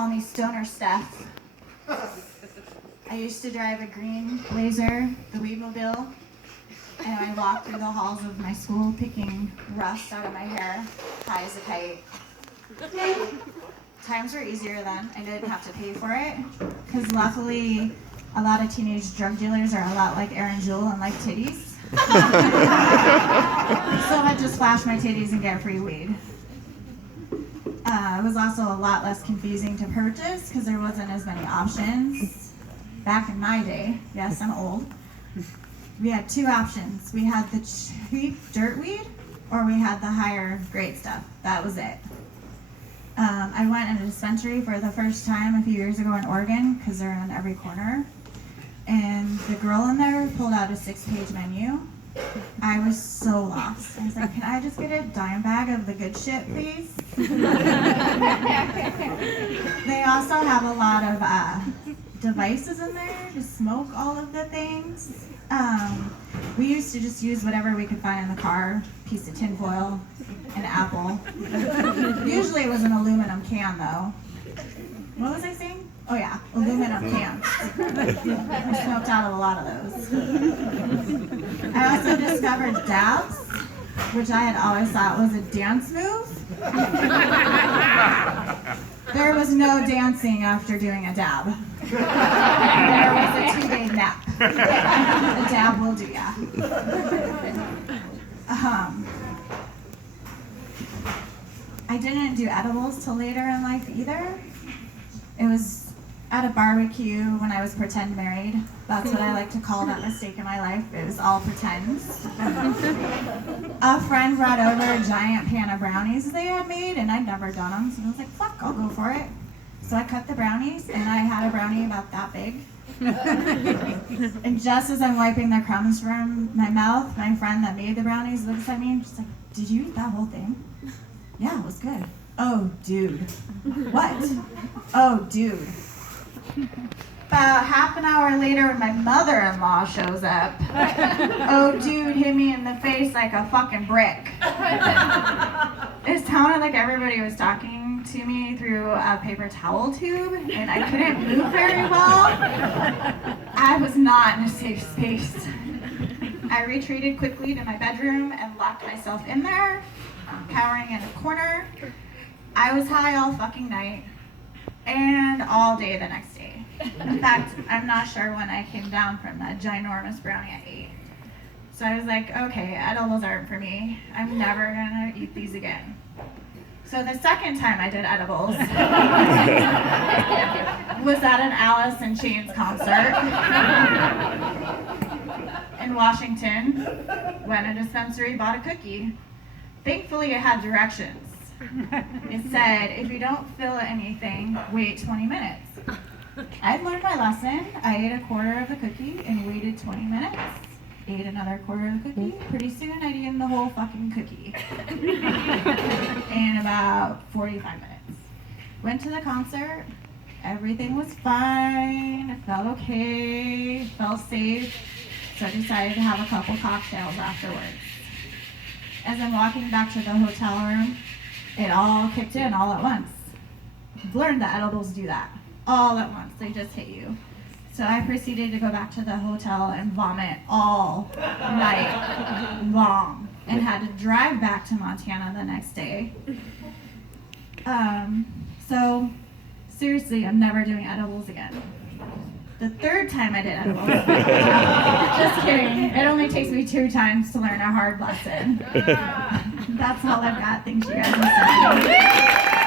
call me Stoner Steph. I used to drive a green Blazer, the Weedmobile, and I walked through the halls of my school picking rust out of my hair, high as a kite. Times were easier then. I didn't have to pay for it, because luckily a lot of teenage drug dealers are a lot like Aaron Jewell and like titties. So I'd just flash my titties and get free weed. It was also a lot less confusing to purchase because there wasn't as many options. Back in my day, yes, I'm old, we had two options. We had the cheap dirt weed, or we had the higher grade stuff. That was it. I went in a dispensary for the first time a few years ago in Oregon, because they're on every corner. And the girl in there pulled out a 6-page menu. I was so lost. I was like, can I just get a dime bag of the good shit, please? They also have a lot of devices in there to smoke all of the things. We used to just use whatever we could find in the car, piece of tinfoil, an apple. Usually it was an aluminum can though. What was I saying? Oh yeah, aluminum cans. I smoked out of a lot of those. I also discovered dabs, which I had always thought was a dance move. There was no dancing after doing a dab. There was a 2-day nap. A dab will do ya. I didn't do edibles till later in life either. It was at a barbecue when I was pretend married. That's what I like to call that mistake in my life. It was all pretend. A friend brought over a giant pan of brownies they had made, and I'd never done them, so I was like, fuck, I'll go for it. So I cut the brownies, and I had a brownie about that big. And just as I'm wiping the crumbs from my mouth, my friend that made the brownies looks at me and she's like, did you eat that whole thing? Yeah, it was good. Oh, dude. What? Oh, dude. About half an hour later, when my mother-in-law shows up, oh, dude hit me in the face like a fucking brick. It sounded like everybody was talking to me through a paper towel tube, and I couldn't move very well. I was not in a safe space. I retreated quickly to my bedroom and locked myself in there, cowering in a corner. I was high all fucking night and all day the next day. In fact, I'm not sure when I came down from that ginormous brownie I ate. So I was like, okay, edibles aren't for me. I'm never gonna eat these again. So the second time I did edibles was at an Alice in Chains concert in Washington when a dispensary bought a cookie. Thankfully, it had directions. It said, if you don't feel anything, wait 20 minutes. I'd learned my lesson. I ate a quarter of the cookie and waited 20 minutes. Ate another quarter of the cookie. Pretty soon I'd eaten the whole fucking cookie. In about 45 minutes. Went to the concert. Everything was fine. It felt okay. Felt safe. So I decided to have a couple cocktails afterwards. As I'm walking back to the hotel room, it all kicked in all at once. I've learned that edibles do that. All at once, they just hit you. So I proceeded to go back to the hotel and vomit all night long and had to drive back to Montana the next day. So seriously, I'm never doing edibles again. The third time I did edibles, just kidding, it only takes me 2 times to learn a hard lesson. That's all I've got. Thanks you guys for listening.